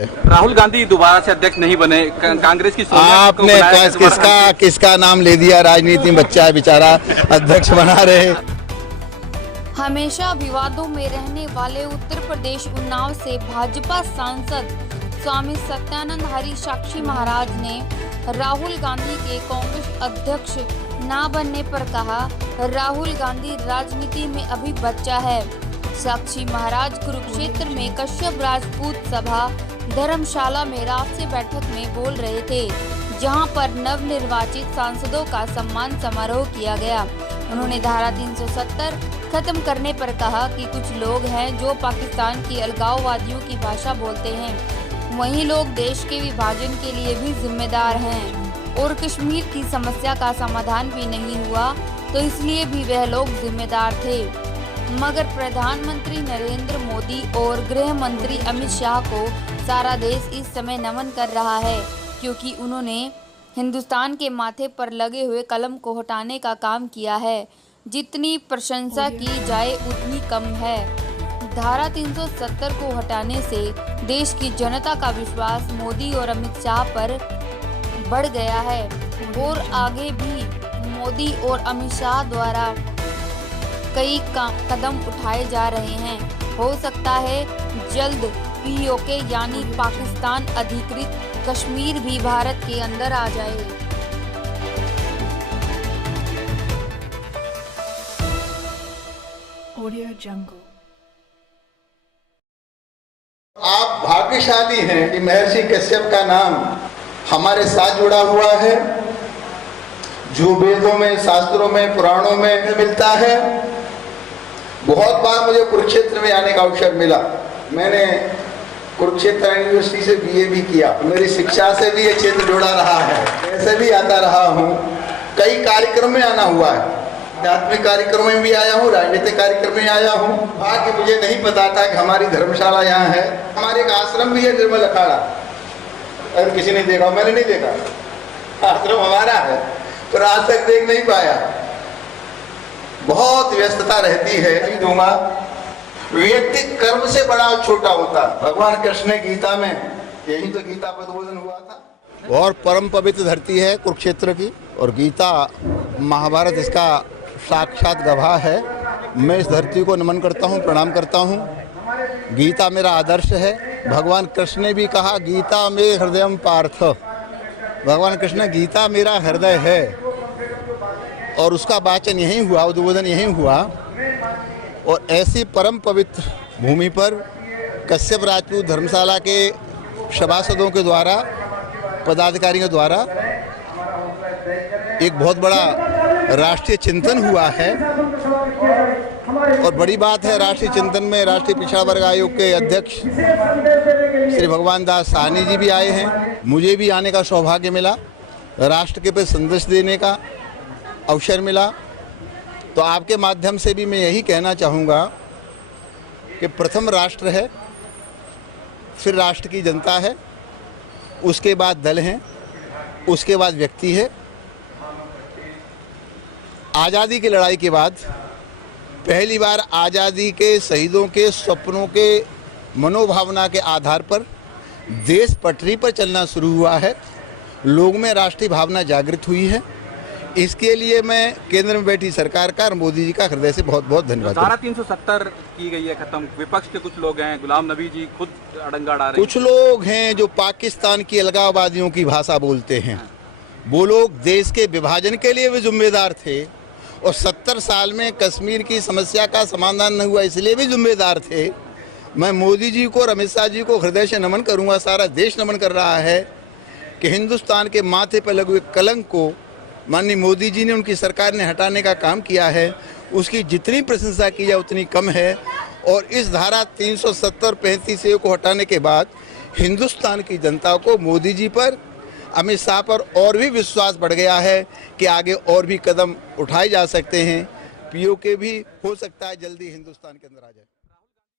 राहुल गांधी दोबारा से अध्यक्ष नहीं बने, कांग्रेस की आपने किसका नाम ले दिया? राजनीति में बच्चा है बेचारा, अध्यक्ष बना रहे। हमेशा विवादों में रहने वाले उत्तर प्रदेश उन्नाव से भाजपा सांसद स्वामी सत्यानंद हरि साक्षी महाराज ने राहुल गांधी के कांग्रेस अध्यक्ष न बनने पर कहा, राहुल गांधी राजनीति में अभी बच्चा है। साक्षी महाराज कुरुक्षेत्र में कश्यप राजपूत सभा धर्मशाला में राष्ट्रीय बैठक में बोल रहे थे, जहां पर नवनिर्वाचित सांसदों का सम्मान समारोह किया गया। उन्होंने धारा 370 खत्म करने पर कहा कि कुछ लोग हैं जो पाकिस्तान की अलगाववादियों की भाषा बोलते हैं, वहीं लोग देश के विभाजन के लिए भी जिम्मेदार हैं और कश्मीर की समस्या का समाधान भी नहीं हुआ तो इसलिए भी वह लोग जिम्मेदार थे। मगर प्रधानमंत्री नरेंद्र मोदी और गृह मंत्री अमित शाह को सारा देश इस समय नमन कर रहा है, क्योंकि उन्होंने हिंदुस्तान के माथे पर लगे हुए कलम को हटाने का काम किया है। जितनी प्रशंसा की जाए उतनी कम है। धारा 370 को हटाने से देश की जनता का विश्वास मोदी और अमित शाह पर बढ़ गया है और आगे भी मोदी और अमित शाह द्वारा कई कदम उठाए जा रहे हैं। हो सकता है जल्द पीओके यानी पाकिस्तान अधिकृत कश्मीर भी भारत के अंदर आ जाए। ऑडियो जंगल। आप भाग्यशाली हैं कि महर्षि कश्यप का नाम हमारे साथ जुड़ा हुआ है, जो वेदों में, शास्त्रों में, पुराणों में मिलता है। बहुत बार मुझे कुरुक्षेत्र में आने का अवसर मिला। मैंने कुरुक्षेत्र यूनिवर्सिटी से बीए भी किया, मेरी शिक्षा से भी ये क्षेत्र जुड़ा रहा है। ऐसे भी आता रहा हूँ, कई कार्यक्रम में आना हुआ है, आध्यात्मिक कार्यक्रम में भी आया हूँ, राजनीतिक कार्यक्रम में आया हूँ। बाकी मुझे नहीं पता था कि हमारी धर्मशाला यहाँ है। हमारे एक आश्रम भी है निर्मल अखाड़ा, अगर किसी ने देखा, मैंने नहीं देखा, आश्रम हमारा है, पर आज तक देख नहीं पाया। बहुत व्यस्तता रहती है। नहीं दूंगा, व्यक्ति कर्म से बड़ा छोटा होता। भगवान कृष्ण ने गीता में, यही तो गीता पर उद्बोधन हुआ था। और परम पवित्र धरती है कुरुक्षेत्र की, और गीता महाभारत इसका साक्षात गवाह है। मैं इस धरती को नमन करता हूँ, प्रणाम करता हूँ। गीता मेरा आदर्श है। भगवान कृष्ण ने भी कहा, गीता में हृदयम पार्थ। भगवान कृष्ण, गीता मेरा हृदय है, और उसका वाचन यही हुआ, उद्बोधन यही हुआ। और ऐसी परम पवित्र भूमि पर कश्यप राजपूत धर्मशाला के सभासदों के द्वारा, पदाधिकारियों द्वारा एक बहुत बड़ा राष्ट्रीय चिंतन हुआ है। और बड़ी बात है, राष्ट्रीय चिंतन में राष्ट्रीय पिछड़ा वर्ग आयोग के अध्यक्ष श्री भगवान दास साहनी जी भी आए हैं। मुझे भी आने का सौभाग्य मिला, राष्ट्र के प्रति संदेश देने का अवसर मिला। तो आपके माध्यम से भी मैं यही कहना चाहूँगा कि प्रथम राष्ट्र है, फिर राष्ट्र की जनता है, उसके बाद दल हैं, उसके बाद व्यक्ति है। आज़ादी की लड़ाई के बाद पहली बार आज़ादी के शहीदों के स्वप्नों के मनोभावना के आधार पर देश पटरी पर चलना शुरू हुआ है। लोगों में राष्ट्रीय भावना जागृत हुई है। इसके लिए मैं केंद्र में बैठी सरकार का और मोदी जी का हृदय से बहुत बहुत धन्यवाद। धारा 370 की गई है खत्म। विपक्ष के कुछ लोग हैं, गुलाम नबी जी खुद अड़ंगा डाल रहे हैं। कुछ लोग हैं जो पाकिस्तान की अलगाववादियों की भाषा बोलते हैं। वो लोग देश के विभाजन के लिए भी जिम्मेदार थे, और 70 साल में कश्मीर की समस्या का समाधान नहीं हुआ इसलिए भी जिम्मेदार थे। मैं मोदी जी को और अमित शाह जी को हृदय से नमन करूँगा, सारा देश नमन कर रहा है कि हिंदुस्तान के माथे पर लगे हुए कलंक को माननीय मोदी जी ने, उनकी सरकार ने हटाने का काम किया है। उसकी जितनी प्रशंसा की जाए उतनी कम है। और इस धारा 370 35 को हटाने के बाद हिंदुस्तान की जनता को मोदी जी पर, अमित शाह पर और भी विश्वास बढ़ गया है कि आगे और भी कदम उठाए जा सकते हैं। पीओके भी हो सकता है जल्दी हिंदुस्तान के अंदर आ जाए।